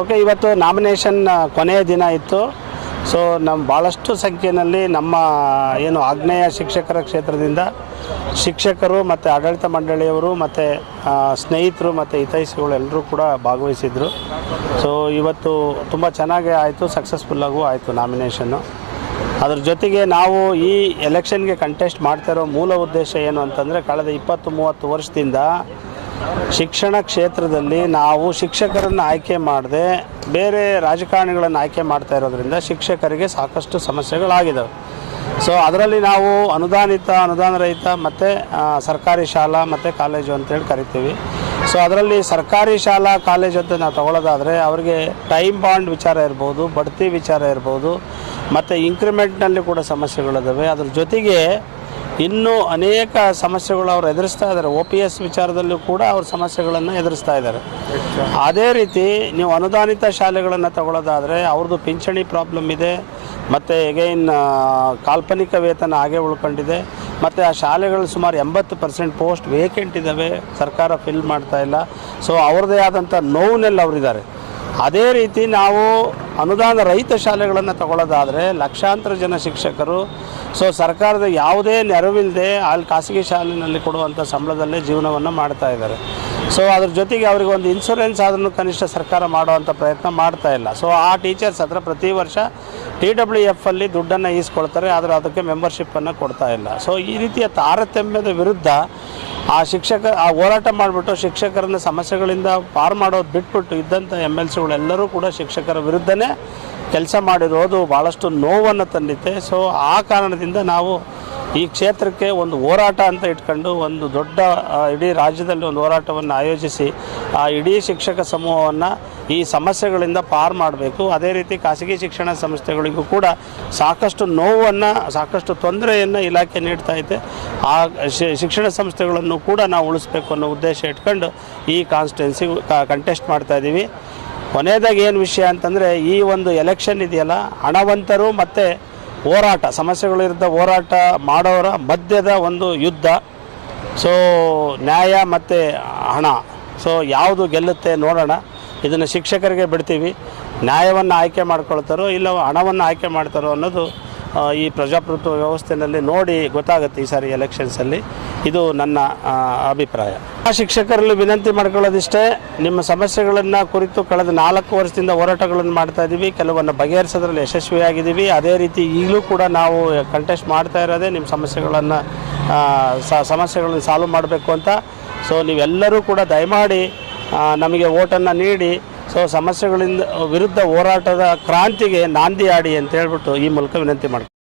Okay, ಇವತ್ತು nomination ಕೊನೆಯ ದಿನ ಇತ್ತು. ಸೊ ನಮ್ಮ ಭಾಳಷ್ಟು ಸಂಖ್ಯೆಯಲ್ಲಿ ನಮ್ಮ ಏನು ಆಗ್ನೇಯ ಶಿಕ್ಷಕರ ಕ್ಷೇತ್ರದಿಂದ ಶಿಕ್ಷಕರು ಮತ್ತು ಆಡಳಿತ ಮಂಡಳಿಯವರು ಮತ್ತು ಸ್ನೇಹಿತರು ಮತ್ತು ಹಿತೈಷಿಗಳು ಎಲ್ಲರೂ ಕೂಡ ಭಾಗವಹಿಸಿದರು. ಸೊ ಇವತ್ತು ತುಂಬ ಚೆನ್ನಾಗೇ ಆಯಿತು, ಸಕ್ಸಸ್ಫುಲ್ಲಾಗೂ ಆಯಿತು ನಾಮಿನೇಷನ್ನು. ಅದ್ರ ಜೊತೆಗೆ ನಾವು ಈ ಎಲೆಕ್ಷನ್ಗೆ ಕಂಟೆಸ್ಟ್ ಮಾಡ್ತಾ ಇರೋ ಮೂಲ ಉದ್ದೇಶ ಏನು ಅಂತಂದರೆ, ಕಳೆದ 20-30 ವರ್ಷದಿಂದ ಶಿಕ್ಷಣ ಕ್ಷೇತ್ರದಲ್ಲಿ ನಾವು ಶಿಕ್ಷಕರನ್ನು ಆಯ್ಕೆ ಮಾಡದೆ ಬೇರೆ ರಾಜಕಾರಣಿಗಳನ್ನು ಆಯ್ಕೆ ಮಾಡ್ತಾ ಇರೋದ್ರಿಂದ ಶಿಕ್ಷಕರಿಗೆ ಸಾಕಷ್ಟು ಸಮಸ್ಯೆಗಳಾಗಿದ್ದಾವೆ. ಸೊ ಅದರಲ್ಲಿ ನಾವು ಅನುದಾನ ರಹಿತ ಮತ್ತು ಸರ್ಕಾರಿ ಶಾಲಾ ಮತ್ತು ಕಾಲೇಜು ಅಂತೇಳಿ ಕರಿತೀವಿ. ಸೊ ಅದರಲ್ಲಿ ಸರ್ಕಾರಿ ಶಾಲಾ ಕಾಲೇಜು ಅಂತ ನಾವು ತಗೊಳ್ಳೋದಾದರೆ ಅವರಿಗೆ ಟೈಮ್ ಬಾಂಡ್ ವಿಚಾರ ಇರ್ಬೋದು, ಬಡ್ತಿ ವಿಚಾರ ಇರ್ಬೋದು, ಮತ್ತು ಇಂಕ್ರಿಮೆಂಟ್ನಲ್ಲಿ ಕೂಡ ಸಮಸ್ಯೆಗಳಿದ್ದಾವೆ. ಅದ್ರ ಜೊತೆಗೆ ಇನ್ನೂ ಅನೇಕ ಸಮಸ್ಯೆಗಳು ಅವರು ಎದುರಿಸ್ತಾ ಇದ್ದಾರೆ. OPS ವಿಚಾರದಲ್ಲೂ ಕೂಡ ಅವ್ರ ಸಮಸ್ಯೆಗಳನ್ನು ಎದುರಿಸ್ತಾ ಇದ್ದಾರೆ. ಅದೇ ರೀತಿ ನೀವು ಅನುದಾನಿತ ಶಾಲೆಗಳನ್ನು ತಗೊಳ್ಳೋದಾದರೆ ಅವ್ರದ್ದು ಪಿಂಚಣಿ ಪ್ರಾಬ್ಲಮ್ ಇದೆ, ಮತ್ತು ಎಗೈನ್ ಕಾಲ್ಪನಿಕ ವೇತನ ಹಾಗೆ ಉಳ್ಕೊಂಡಿದೆ, ಮತ್ತು ಆ ಶಾಲೆಗಳು ಸುಮಾರು 80% ಪೋಸ್ಟ್ ವೇಕೆಂಟ್ ಇದ್ದಾವೆ, ಸರ್ಕಾರ ಫಿಲ್ ಮಾಡ್ತಾ ಇಲ್ಲ. ಸೊ ಅವ್ರದ್ದೇ ಆದಂಥ ನೋವಿನಲ್ಲಿ ಅವರಿದ್ದಾರೆ. ಅದೇ ರೀತಿ ನಾವು ಅನುದಾನ ರಹಿತ ಶಾಲೆಗಳನ್ನು ತಗೊಳ್ಳೋದಾದರೆ ಲಕ್ಷಾಂತರ ಜನ ಶಿಕ್ಷಕರು ಸೊ ಸರ್ಕಾರದ ಯಾವುದೇ ನೆರವಿಲ್ಲದೆ ಅಲ್ಲಿ ಖಾಸಗಿ ಶಾಲೆಯಲ್ಲಿ ಕೊಡುವಂಥ ಸಂಬಳದಲ್ಲೇ ಜೀವನವನ್ನು ಮಾಡ್ತಾ ಇದ್ದಾರೆ. ಸೊ ಅದ್ರ ಜೊತೆಗೆ ಅವರಿಗೆ ಒಂದು ಇನ್ಶೂರೆನ್ಸ್ ಆದ್ರೂ ಕನಿಷ್ಠ ಸರ್ಕಾರ ಮಾಡುವಂಥ ಪ್ರಯತ್ನ ಮಾಡ್ತಾ ಇಲ್ಲ. ಸೊ ಆ ಟೀಚರ್ಸ್ ಹತ್ರ ಪ್ರತಿ ವರ್ಷ TWF ಅಲ್ಲಿ ದುಡ್ಡನ್ನು ಈಸ್ಕೊಳ್ತಾರೆ, ಆದರೆ ಅದಕ್ಕೆ ಮೆಂಬರ್ಶಿಪ್ಪನ್ನು ಕೊಡ್ತಾ ಇಲ್ಲ. ಸೊ ಈ ರೀತಿಯ ತಾರತಮ್ಯದ ವಿರುದ್ಧ ಆ ಹೋರಾಟ ಮಾಡಿಬಿಟ್ಟು ಶಿಕ್ಷಕರನ್ನ ಸಮಸ್ಯೆಗಳಿಂದ ಪಾರು ಮಾಡೋದು ಬಿಟ್ಬಿಟ್ಟು ಇದ್ದಂಥ MLCಗಳೆಲ್ಲರೂ ಕೂಡ ಶಿಕ್ಷಕರ ವಿರುದ್ಧನೇ ಕೆಲಸ ಮಾಡಿರೋದು ಭಾಳಷ್ಟು ನೋವನ್ನು ತಂದಿತ್ತೆ. ಸೊ ಆ ಕಾರಣದಿಂದ ನಾವು ಈ ಕ್ಷೇತ್ರಕ್ಕೆ ಒಂದು ಹೋರಾಟ ಅಂತ ಇಟ್ಕೊಂಡು ಒಂದು ದೊಡ್ಡ ಇಡೀ ರಾಜ್ಯದಲ್ಲಿ ಒಂದು ಹೋರಾಟವನ್ನು ಆಯೋಜಿಸಿ ಆ ಇಡೀ ಶಿಕ್ಷಕ ಸಮೂಹವನ್ನು ಈ ಸಮಸ್ಯೆಗಳಿಂದ ಪಾರು ಮಾಡಬೇಕು. ಅದೇ ರೀತಿ ಖಾಸಗಿ ಶಿಕ್ಷಣ ಸಂಸ್ಥೆಗಳಿಗೂ ಕೂಡ ಸಾಕಷ್ಟು ನೋವನ್ನು, ಸಾಕಷ್ಟು ತೊಂದರೆಯನ್ನು ಇಲಾಖೆ ನೀಡ್ತಾ ಇದೆ. ಆ ಶಿಕ್ಷಣ ಸಂಸ್ಥೆಗಳನ್ನು ಕೂಡ ನಾವು ಉಳಿಸ್ಬೇಕು ಅನ್ನೋ ಉದ್ದೇಶ ಇಟ್ಕೊಂಡು ಈ ಕಾನ್ಸ್ಟಿಟ್ಯೂನ್ಸಿ ಕಂಟೆಸ್ಟ್ ಮಾಡ್ತಾಯಿದ್ದೀವಿ. ಕೊನೆಯದಾಗಿ ಏನು ವಿಷಯ ಅಂತಂದರೆ, ಈ ಒಂದು ಎಲೆಕ್ಷನ್ ಇದೆಯಲ್ಲ, ಹಣವಂತರು ಮತ್ತು ಹೋರಾಟ, ಸಮಸ್ಯೆಗಳಿರುತ್ತ ಹೋರಾಟ ಮಾಡೋರ ಮಧ್ಯದ ಒಂದು ಯುದ್ಧ. ಸೊ ನ್ಯಾಯ ಮತ್ತು ಹಣ, ಸೊ ಯಾವುದು ಗೆಲ್ಲುತ್ತೆ ನೋಡೋಣ. ಇದನ್ನು ಶಿಕ್ಷಕರಿಗೆ ಬಿಡ್ತೀವಿ. ನ್ಯಾಯವನ್ನು ಆಯ್ಕೆ ಮಾಡ್ಕೊಳ್ತಾರೋ ಇಲ್ಲ ಹಣವನ್ನು ಆಯ್ಕೆ ಮಾಡ್ತಾರೋ ಅನ್ನೋದು ಈ ಪ್ರಜಾಪ್ರಭುತ್ವ ವ್ಯವಸ್ಥೆಯಲ್ಲಿ ನೋಡಿ ಗೊತ್ತಾಗುತ್ತೆ ಈ ಸಾರಿ ಎಲೆಕ್ಷನ್ಸಲ್ಲಿ. ಇದು ನನ್ನ ಅಭಿಪ್ರಾಯ. ಆ ಶಿಕ್ಷಕರಲ್ಲಿ ವಿನಂತಿ ಮಾಡ್ಕೊಳ್ಳೋದಿಷ್ಟೇ, ನಿಮ್ಮ ಸಮಸ್ಯೆಗಳನ್ನು ಕುರಿತು ಕಳೆದ 4 ವರ್ಷದಿಂದ ಹೋರಾಟಗಳನ್ನು ಮಾಡ್ತಾ ಇದ್ದೀವಿ, ಕೆಲವನ್ನು ಬಗೆಹರಿಸೋದ್ರಲ್ಲಿ ಯಶಸ್ವಿಯಾಗಿದ್ದೀವಿ. ಅದೇ ರೀತಿ ಈಗಲೂ ಕೂಡ ನಾವು ಕಂಟೆಸ್ಟ್ ಮಾಡ್ತಾ ಇರೋದೇ ನಿಮ್ಮ ಸಮಸ್ಯೆಗಳನ್ನು ಸಾಲ್ವ್ ಮಾಡಬೇಕು ಅಂತ. ಸೊ ನೀವೆಲ್ಲರೂ ಕೂಡ ದಯಮಾಡಿ ನಮಗೆ ವೋಟನ್ನು ನೀಡಿ ಸೊ ಸಮಸ್ಯೆಗಳಿಂದ ವಿರುದ್ಧ ಹೋರಾಟದ ಕ್ರಾಂತಿಗೆ ನಾಂದಿ ಆಡಿ ಅಂತ ಹೇಳ್ಬಿಟ್ಟು ಈ ಮೂಲಕ ವಿನಂತಿ ಮಾಡ್ತೀನಿ.